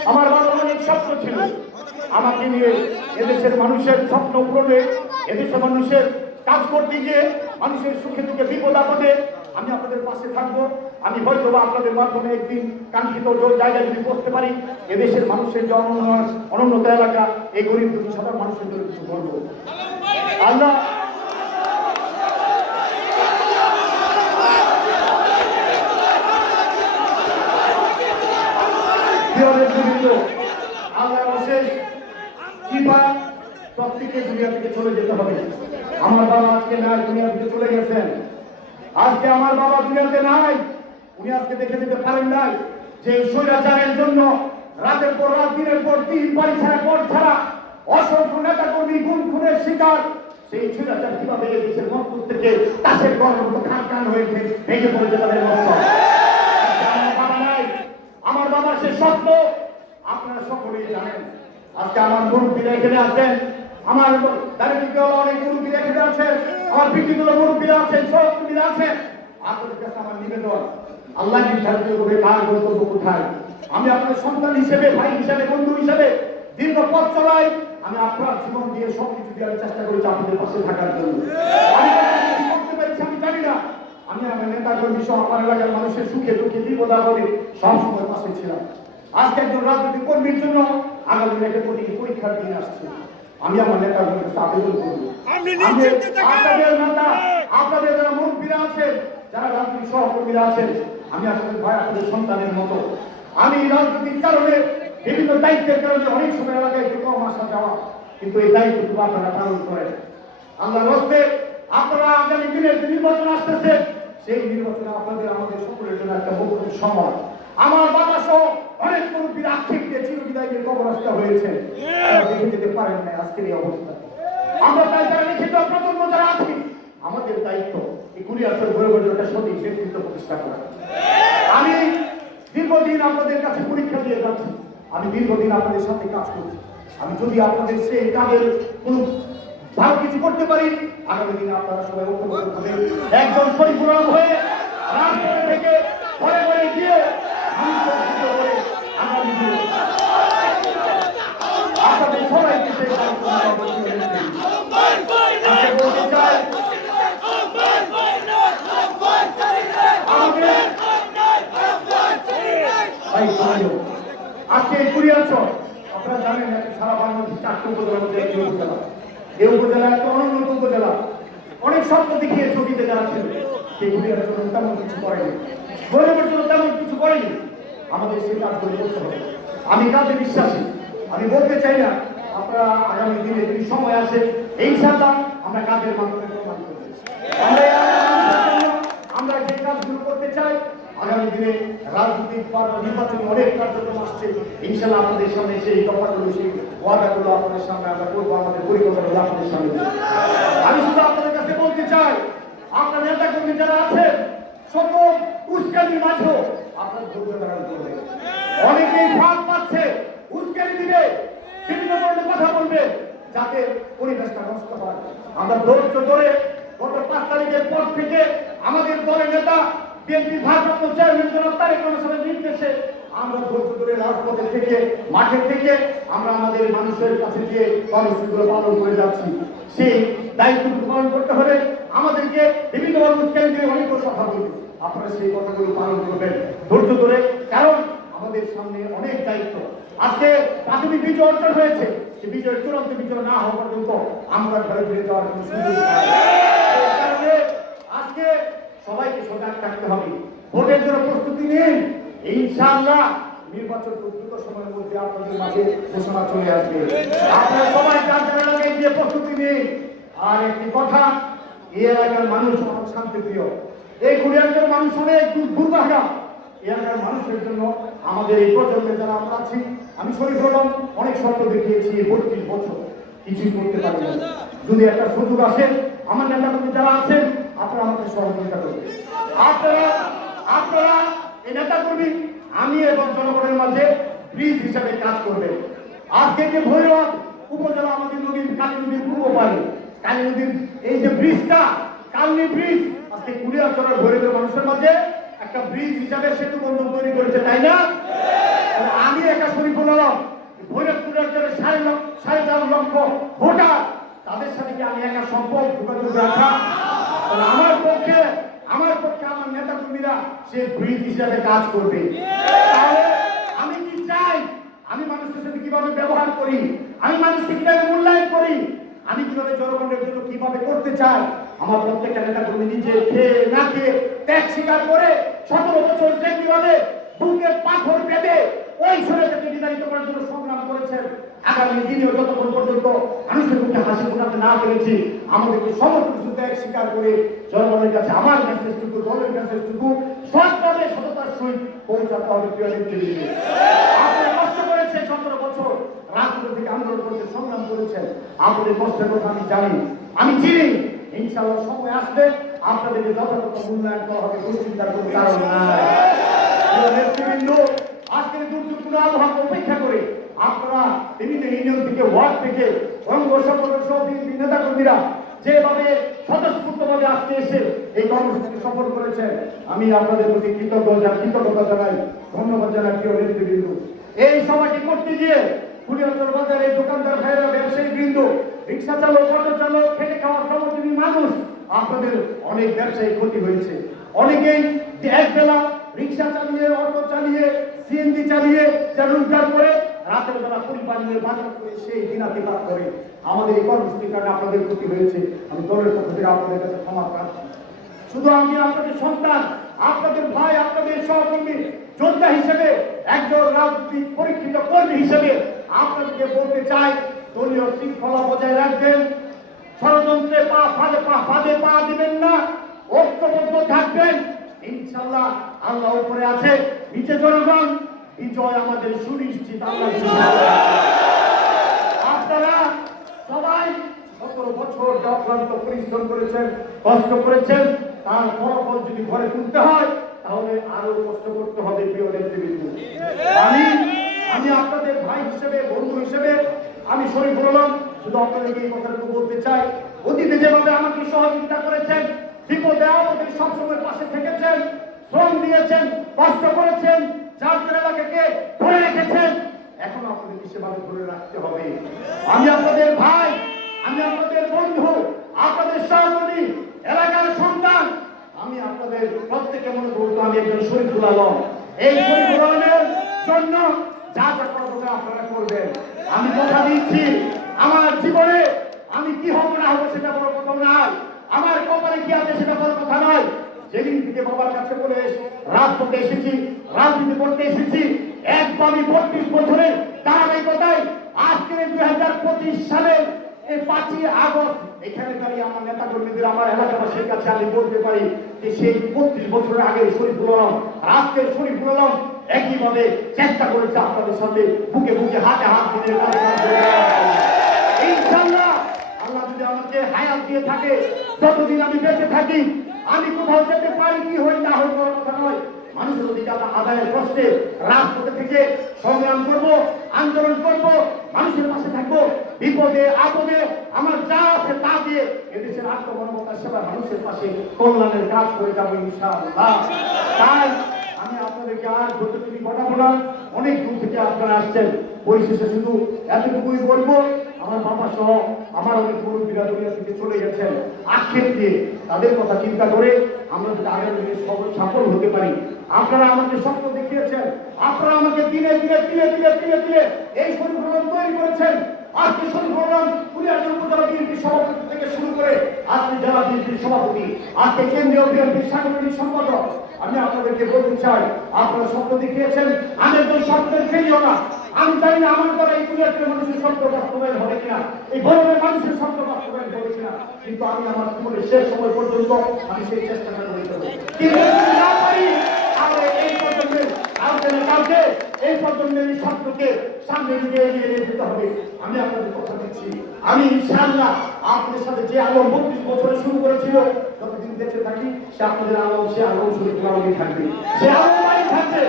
আমার বাবার অনেক স্বপ্ন ছিল আমাকে নিয়ে এদেশের মানুষের স্বপ্ন পূরণে, এদেশের মানুষের কাজ করতে গিয়ে, মানুষের সুখে দুঃখে বিপদ আপদে আমি আপনাদের পাশে থাকবো। আমি হয়তো বা আপনাদের মাধ্যমে একদিন কাঙ্ক্ষিত জায়গায় যদি পৌঁছতে পারি, এদেশের মানুষের যে অনুন্নত এলাকা, এই গরিব দুঃখী সাধারণ মানুষের জন্য কিছু করবো। আল্লাহ আল্লাহর অশেষ কৃপা, প্রত্যেকে দুনিয়া থেকে চলে যেতে হবে। আমার বাবা আজকে নাই, দুনিয়া থেকে চলে গেছেন। আজকে আমার বাবা দুনিয়াতে নাই, উনি আজকে দেখে যেতে পারেন নাই যে স্বৈরাচারের জন্য রাতের পর রাত, দিনের পর দিন, বাড়ি ছাড়া পর ছাড়া অসংখ্য নেতা কর্মী গুম খুনের শিকার। সেই স্বৈরাচার কিভাবে এই দেশের মস্তক থেকে তাসের গর্ব খান খান হয়ে ভেঙে পড়েছে তাদের মস্তক। আমার বাবা নাই, আমার বাবার সে স্বপ্ন আপনারা সকলেই জানেন। আজকে আমার মুরব্বীরা এখানে আছেন, আমার দারিদ্র অনেক মুরব্বীরা এখানে আছেন, আমার বিদ্যুৎ মুরব্বীরা আছেন, সহকর্মীরা আছেন। আপনাদের কাছে আমার নিবেদন, আল্লাহ নির্ধারিত করবে কার গন্তব্য কোথায়। আমি আপনার সন্তান হিসেবে, ভাই হিসেবে, বন্ধু হিসেবে দীর্ঘ পথ চলাই। আমি আপনার জীবন দিয়ে সবকিছু দিয়ে আমি চেষ্টা করেছি আপনাদের পাশে থাকার জন্য। আমি করতে পেরেছি আমি জানি না। আমি আমার নেতা কর্মী সহ আমার এলাকার মানুষের সুখে দুঃখে বিপদ আপদে সবসময় পাশে ছিলাম। আজকে একজন রাজনৈতিক কর্মীর জন্য আগামী দিনে একটা পরীক্ষার দিন আসছে। আমি আমার নেতা কর্মীর কাছে আবেদন করব, আপনাদের নেতা, আপনাদের যারা মুরব্বীরা আছেন, যারা রাজনৈতিক সহকর্মীরা আছেন, আমি আপনাদের ভাই, আপনাদের সন্তানের মতো। আমি রাজনৈতিক কারণে, বিভিন্ন দায়িত্বের কারণে অনেক সময় এলাকায় একটু কম আসা যাওয়া, কিন্তু এই দায়িত্বটুকু আপনারা পালন করেন। আল্লাহর হস্তে আপনারা আগামী দিনের যে নির্বাচন আসতেছে, সেই নির্বাচনে আপনাদের আমাদের সকলের জন্য একটা মুখ্য সময়। আমার বাবা সহ অনেক মুরব্বীর আক্ষেপ দিয়ে চিরবিদায়ের কবরস্থ হয়েছে, দেখে যেতে পারেন না আজকের এই অবস্থা। আমরা তাই যারা লিখিত প্রজন্ম যারা আছি, আমাদের দায়িত্ব এই কুড়িয়াছর ঘুরে ঘুরে একটা সঠিক নেতৃত্ব প্রতিষ্ঠা করা। আমি দীর্ঘদিন আপনাদের কাছে পরীক্ষা দিয়ে যাচ্ছি, আমি দীর্ঘদিন আপনাদের সাথে কাজ করছি। আমি যদি আপনাদের সেই কাজের কোনো ভালো কিছু করতে পারি, আগামী দিনে আপনারা সবাই ঐক্যবদ্ধভাবে একজন পরিপূরণ হয়ে রাজপথে থেকে ঘরে ঘরে গিয়ে আগামী দিনে আপনাদের সবাইকে সেই বলতে চাই, আজকে কুড়িয়াছর আপনারা জানেন সারা বাংলাদেশ 4টি উপজেলার মধ্যে একটি উপজেলা। এই উপজেলা একটা অনুন্নত উপজেলা, অনেক স্বপ্ন দেখিয়ে ছবিতে যারা ছিল, সেই কুড়িয়াছর তেমন কিছু করেনি, গরিবের জন্য তেমন কিছু করেনি। আমাদের সেই কাজগুলো করতে হবে। আমি কাজে বিশ্বাসী, আমি বলতে চাই না, আপনারা আগামী দিনে যদি সময় আসে ইনশাআল্লাহ আমরা কাজের মাধ্যমে প্রমাণ করব। আমরা যে কাজগুলো করতে চাই, আগামী দিনে রাজনৈতিক নির্বাচনে অনেক কার্যক্রম আসছে, ইনশাআল্লাহ আপনাদের সামনে সেই দফাগুলো, সেই ওয়াদাগুলো আপনাদের সামনে আমরা করবো, আমাদের পরিকল্পনাগুলো আপনাদের সামনে। আমি শুধু আপনাদের কাছে বলতে চাই, আপনার নেতা কর্মী যারা আছেন, শত উস্কানির মাঝেও আপনার ধৈর্য ধারণ করবে। অনেকেই ফাঁক পাচ্ছে, উস্কানি দিবে, বিভিন্ন ধরনের কথা বলবে, যাতে পরিবেশটা নষ্ট হয়। আমরা ধৈর্য ধরে গত 5 তারিখের পর থেকে আমাদের দলের নেতা বিএনপির ভারপ্রাপ্ত চেয়ারম্যান জনাব তারেক রহমানের নির্দেশে আমরা ধৈর্য ধরে রাজপথে থেকে, মাঠে থেকে আমরা আমাদের মানুষের কাছে গিয়ে কর্মসূচিগুলো পালন করে যাচ্ছি। সেই দায়িত্বটুকু পালন করতে হলে আমাদেরকে বিভিন্ন অনুষ্ঠান দিয়ে অনেক কথা বলবে, আপনারা সেই কথাগুলো পালন করবেন ধৈর্য ধরে, কারণ আমাদের সামনে অনেক দায়িত্ব। আজকে প্রাথমিক বিজয় অর্জন হয়েছে, সেই বিজয়ের চূড়ান্ত বিজয় না হওয়া পর্যন্ত আমরা ঘরে ফিরে যাওয়ার কোনো সুযোগ নেই। আজকে সবাইকে সজাগ থাকতে হবে। ভোটের জন্য প্রস্তুতি নিন, ইনশাআল্লাহ নির্বাচন দ্রুত সময়ের মধ্যে আপনাদের মাঝে ঘোষণা চলে আসবে। আপনারা সবাই যার যার এলাকায় গিয়ে প্রস্তুতি নিন। আর একটি কথা, এই এলাকার মানুষ অনেক শান্তিপ্রিয়, এই কুড়িয়াঞ্চল মানুষ অনেক দুর্ভাগা। এই এলাকার মানুষের জন্য আমাদের এই প্রজন্মে যারা আমরা আছি, আমি শরীফ হলাম, অনেক স্বপ্ন দেখিয়েছি 32 বছর, কিছুই করতে পারি না। যদি একটা সুযোগ আসে, আমার নেতাকর্মী যারা আছেন আপনারা আমাকে সহযোগিতা করবেন। আপনারা এই নেতাকর্মী আমি এবং জনগণের মাঝে ব্রিজ হিসাবে কাজ করবেন। আজকে যে ভৈরব উপজেলা আমাদের নদীর কালী নদীর পূর্ব পারে, কালী নদীর এই যে ব্রিজটা কালনী ব্রিজ, আজকে কুড়িয়াচরের ভৈরবের মানুষের মাঝে একটা ব্রিজ হিসাবে সেতু বন্ধন তৈরি করেছে, তাই না? আমি একা শরীফ হলাম, ভৈরব কুড়িয়াচরের 4.5 লক্ষ ভোটার, তাদের সাথে কি আমি একা সম্পর্ক যোগাযোগ রাখা? আমার পক্ষে আমার নেতা কর্মীরা সে ব্রিজ হিসাবে কাজ করবে। তাহলে আমি কি চাই, আমি মানুষের সাথে কিভাবে ব্যবহার করি, আমি মানুষকে কিভাবে মূল্যায়ন করি, আমি কিভাবে জনগণের জন্য কিভাবে করতে চাই, আমার প্রত্যেকটা নেতা কর্মী নিজে খেয়ে না খেয়ে ত্যাগ স্বীকার করে 17 বছর যে কিভাবে বুকে পাথর বেঁধে ওই ছেলেটাকে বিতাড়িত করার জন্য সংগ্রাম করেছেন, আগামী দিনেও যতক্ষণ পর্যন্ত মানুষের মুখে হাসি ফোটাতে না পেরেছি, আমাদেরকে সমস্ত কিছু ত্যাগ স্বীকার করে জনগণের কাছে আমার মেসেজটুকু, দলের মেসেজটুকু সৎভাবে সততার সহিত পৌঁছাতে হবে। প্রিয় নেতৃবৃন্দ, আপনারা কষ্ট করেছেন 17 বছর, রাজনীতি থেকে আন্দোলন করেছেন, সংগ্রাম করেছেন, আপনাদের কষ্টের কথা আমি জানি, আমি চিনি। ইনশাআল্লাহ সময় আসবে আপনাদেরকে যথাযথ মূল্যায়ন করা হবে, দুশ্চিন্তার কোনো কারণ নাই। প্রিয় নেতৃবৃন্দ, আজকের দুর্যোগপূর্ণ আবহাওয়া উপেক্ষা করে আপনারা বিভিন্ন ইউনিয়ন থেকে, ওয়ার্ড থেকে, অঙ্গ সংগঠন সহ বিভিন্ন নেতা কর্মীরা যেভাবে স্বতঃস্ফূর্তভাবে আজকে এসে এই কর্মসূচি সফল করেছেন, আমি আপনাদের প্রতি কৃতজ্ঞতা জানাই, ধন্যবাদ জানাই। প্রিয় নেতৃবৃন্দ, এই সভাটি করতে গিয়ে কুড়িয়াচর বাজারের দোকানদার ভাইরা, ব্যবসায়ী বৃন্দ, রিক্সা চালক, অটো চালক, খেটে খাওয়া শ্রমজীবী মানুষ, আপনাদের অনেক ব্যবসায়ী ক্ষতি হয়েছে। অনেকেই যে একবেলা রিক্সা চালিয়ে, অটো চালিয়ে, সিএনজি চালিয়ে যা রোজগার করে, রাতের বেলা পরিবার নিয়ে বাজার করে সেই দিনাতিপাত করে। আমাদের এই কর্মসূচির কারণে আপনাদের ক্ষতি হয়েছে, আমি দলের পক্ষ থেকে আপনাদের কাছে ক্ষমা প্রার্থী। শুধু আমি আপনাদের সন্তান, আপনাদের ভাই, আপনাদের সহকর্মী, যোদ্ধা হিসেবে, একজন রাজনৈতিক পরীক্ষিত কর্মী হিসেবে আপনাদেরকে বলতে চাই, দলীয় শৃঙ্খলা বজায় রাখবেন, ষড়যন্ত্রে ফাঁদে পা দিবেন না, ঐক্যবদ্ধ থাকবেন। ইনশাআল্লাহ আল্লাহ উপরে আছে, নিচে জনগণ, বিজয় আমাদের সুনিশ্চিত। আপনারা সবাই 17 বছর অক্লান্ত পরিশ্রম করেছেন, কষ্ট করেছেন, তার ফলাফল যদি ঘরে তুলতে হয় তাহলে আরো কষ্ট করতে হবে। প্রিয় নেতৃবৃন্দ, আমি আপনাদের ভাই হিসেবে, বন্ধু হিসেবে আমি শরীফ হলাম, শুধু আপনাদেরকে এই কথাটুকু বলতে চাই, অতীতে যেভাবে আমাকে সহযোগিতা করেছেন, বিপদে আপদে সবসময় পাশে থেকেছেন, শ্রম দিয়েছেন, কষ্ট করেছেন, যার এলাকাকে ধরে রেখেছেন, এখন আপনাদেরকে সেভাবে ধরে রাখতে হবে। আমি আপনাদের ভাই, আমি আপনাদের বন্ধু, আপনাদের সহকর্মী, এলাকার সন্তান, আমি আপনাদের প্রত্যেকে মনে করতো আমি একজন শরীফুল আলম। এই শরীফুল আলমের জন্য যা যা করা দরকার আপনারা করবেন। আমি কথা দিচ্ছি, আমার জীবনে আমি কি হব না হবো সেটা বড় কথা নয়, আমার কপালে কি আছে সেটা বড় কথা নয়। যেদিন থেকে বাবার কাছে বলে রাজপথে এসেছি, রাজনীতি করতে এসেছি, একদমই 32 বছরের ধারাবাহিকতায় আজকের 2025 সালের এই 5ই আগস্ট এখানে দাঁড়িয়ে আমার নেতা কর্মীদের, আমার এলাকাবাসীর কাছে আমি বলতে পারি যে সেই 32 বছরের আগে শরীফুল আলম, আজকের শরীফুল আলম একইভাবে চেষ্টা করেছে আপনাদের সাথে বুকে বুকে হাতে হাত দিয়ে ইনশাআল্লাহ আল্লাহ যদি আমাকে হায়াত দিয়ে থাকে, যতদিন আমি বেঁচে থাকি, আমি কোথাও যেতে পারি কি হই না হই বড় কথা নয়, মানুষের অধিকার আদায়ের কষ্টে রাজপথে থেকে সংগ্রাম করব, আন্দোলন করব, মানুষের পাশে থাকবো, বিপদে আপদে আমার যা আছে তা দিয়ে এদেশের আত্মমানবতার সেবা, মানুষের পাশে কল্যাণের কাজ করে যাবো ইনশাআল্লাহ। তাই আমি আপনাদেরকে আর যতটুকু ঘটাবো না, অনেক দূর থেকে আপনারা আসছেন, পরিশেষে শুধু এতটুকুই বলবো, আমার বাবা সহ আমার অনেক মুরব্বীরা দুনিয়া থেকে চলে গেছেন, আক্ষেপ দিয়ে তাদের কথা চিন্তা করে আমরা যদি আগামী দিনে সফল হতে পারি। আপনারা আমাকে স্বপ্ন দেখিয়েছেন, আপনারা আমাকে দিনে দিনে দিনে দিনে দিনে দিনে এই পরিকল্পনা তৈরি করেছেন, আজকে শুরু করলাম কুলিয়ারচর উপজেলা বিএনপি সভাপতি থেকে শুরু করে আজকে জেলা বিএনপির সভাপতি, আজকে কেন্দ্রীয় বিএনপির সাংগঠনিক সম্পাদক। আমি আপনাদেরকে বলতে চাই, আপনারা স্বপ্ন দেখিয়েছেন, আমি একজন স্বপ্নের ফেলিও না। আমি জানি না আমার দ্বারা এই কুলিয়ারচরের মানুষের স্বপ্ন বাস্তবায়ন হবে কিনা, এই গরিবের মানুষের স্বপ্ন বাস্তবায়ন হবে কিনা, কিন্তু আমি আমার জীবনের শেষ সময় পর্যন্ত আমি সেই চেষ্টাটা করে যাবো। কিন্তু যদি না পারি, তাহলে এই প্রজন্মের কাউকে এই প্রজন্মের এই ছাত্রকে সামনে দিকে এগিয়ে নিয়ে যেতে হবে। আমি আপনাদের কথা দিচ্ছি, আমি ইনশাআল্লাহ আপনাদের সাথে যে আলো 32 বছরে শুরু করেছিল, যতদিন দেখতে থাকি সে আপনাদের আলো, সে আলো শুরু থাকবে, সে আলোই থাকবে।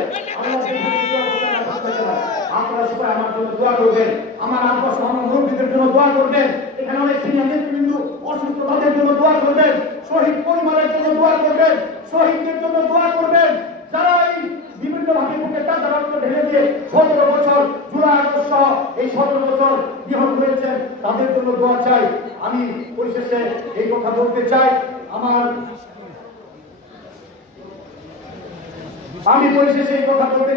আপনারা সবাই আমার জন্য দোয়া করবেন, আমার আব্বা সহ মুরব্বীদের জন্য দোয়া করবেন, এখানে অনেক সিনিয়র নেতৃবৃন্দ অসুস্থ তাদের জন্য দোয়া করবেন, শহীদ পরিবারের জন্য দোয়া করবেন, শহীদদের জন্য দোয়া করবেন, যারা এই বিভিন্ন ভাবে বুকে টাকা রক্ত ঢেলে দিয়ে 17 বছর জুলাই আগস্ট সহ এই 17 বছর নিহত হয়েছেন, তাদের জন্য দোয়া চাই। আমি পরিশেষে এই কথা বলতে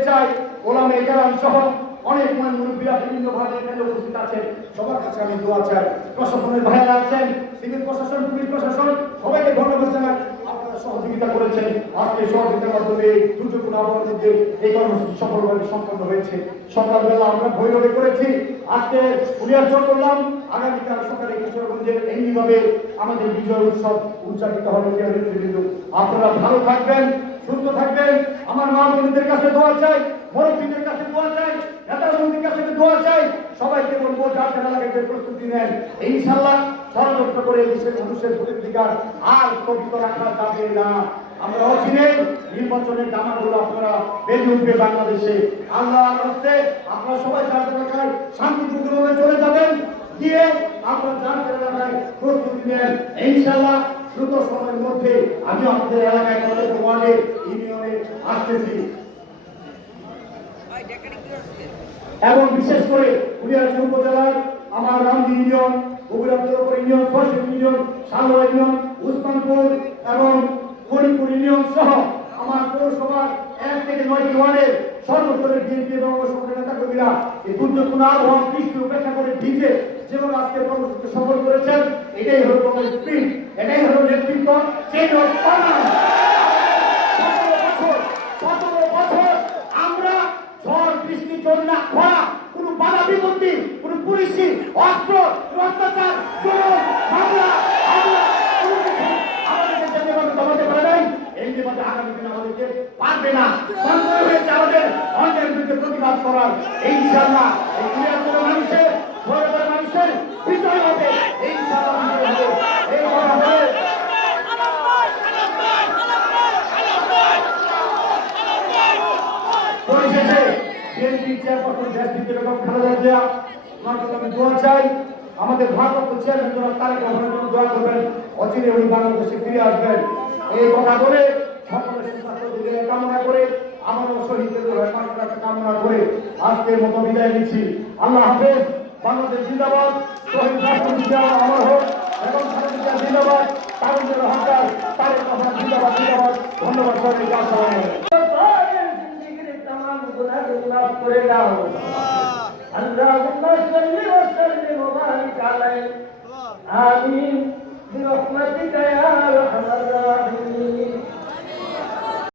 চাই, ওলামে কেরাম সহ অনেক মুরব্বীরা বিভিন্ন ভাবে এখানে উপস্থিত আছেন, সবার কাছে আমি দোয়া চাই। প্রশাসনের ভাইরা আছেন, সিভিল প্রশাসন, পুলিশ প্রশাসন, সবাইকে ধন্যবাদ জানাই। আপনারা সহযোগিতা করেছেন, আজকে সহযোগিতার মাধ্যমে এই দুর্যোগপূর্ণ আবহাওয়ার মধ্যে এই কর্মসূচি সফলভাবে সম্পন্ন হয়েছে। সকালবেলা আমরা ভৈরবে করেছি, আজকে কুলিয়ারচর করলাম, আগামীকাল সকালে কিশোরগঞ্জে এমনিভাবে আমাদের বিজয় উৎসব উদযাপিত হবে। আপনারা ভালো থাকবেন, সুস্থ থাকবেন। আমার মা বোনদের কাছে দোয়া চাই, মুরব্বীদের কাছে দোয়া চাই, নেতাকর্মীদের কাছে দোয়া চাই। সবাইকে বলবো যার যারা লাগে প্রস্তুতি নেন, ইনশাআল্লাহ ষড়যন্ত্র করে দেশের মানুষের ভোটাধিকার আর স্থগিত রাখা যাবে না। আমরা অচিরে নির্বাচনের দামাগুলো আপনারা বেঁধে উঠবে বাংলাদেশে। আল্লাহর হস্তে আপনারা সবাই যার এলাকায় শান্তিপূর্ণভাবে চলে যাবেন, গিয়ে আপনারা যার এলাকায় প্রস্তুতি নেন। ইনশাআল্লাহ দ্রুত সময়ের মধ্যে আমি আপনাদের এলাকায় কলেজ ওয়ার্ডে ইউনিয়নে আসতেছি, এবং বিশেষ করে কুলিয়ারচর উপজেলার আমার রামদি union, বগুড়াপুর union, ফরশিদ union, সালোয়া union, Usmanpur এবং ফরিদপুর ইউনিয়ন সহ আমার পৌরসভার 1 থেকে 9 ওয়ার্ডের সর্বস্তরের বিএনপি এবং সংগঠনের নেতাকর্মীরা এই দুর্যোগপূর্ণ আবহাওয়া বৃষ্টি উপেক্ষা করে ভিজে যেভাবে আজকে কর্মসূচি সফল করেছেন, এটাই হলো তোমার স্পিড, এটাই হলো নেতৃত্ব। Change of command. 17 বছর আমরা ঝড় বৃষ্টি, বন্যা, খরা, কোন বাধা বিপত্তি, কোন পুলিশি অস্ত্র, অত্যাচার, জুলুম, মামলা, হামলা আমাদেরকে যেভাবে দমাতে পারে নাই, এইভাবে আগামী দিনে আমাদেরকে পারবে না। সঞ্চয় হয়েছে আমাদের অন্যের বিরুদ্ধে প্রতিবাদ করার। ইনশাআল্লাহ এই কুলিয়ারচরের মানুষের, ভৈরবের মানুষের বিজয় হবে। ইনশাআল্লাহ বিজয় হবে। এই কথা বলে পরিশেষে বিএনপি চেয়ারপারসন দেশটিতে বেগম খালেদা জিয়া, ওনার জন্য আমি দোয়া চাই। আমাদের ভারপ্রাপ্ত চেয়ারম্যান জনাব তারেক রহমানের জন্য দোয়া করবেন, অচিরে উনি বাংলাদেশে ফিরে আসবেন। এই কথা বলে সকলের সুস্বাস্থ্য দিনের কামনা করে, আমারও শহীদদের কামনা করে আজকের মতো বিদায় নিচ্ছি। আল্লাহ হাফেজ। বাংলাদেশ জিন্দাবাদ। শহীদ রাষ্ট্রপতি আমার হোক, বেগম খালেদা জিয়া জিন্দাবাদ, তারুণ্যের হকার তারেক রহমান জিন্দাবাদ, জিন্দাবাদ। ধন্যবাদ সবাইকে। আসসালামু আলাইকুম। माफ करे दाओ अल्लाहुम्मा सल्ली व सल्लिम व बारिक अलैहि आमीन बिरहमतिका या अरहमर राहिमीन।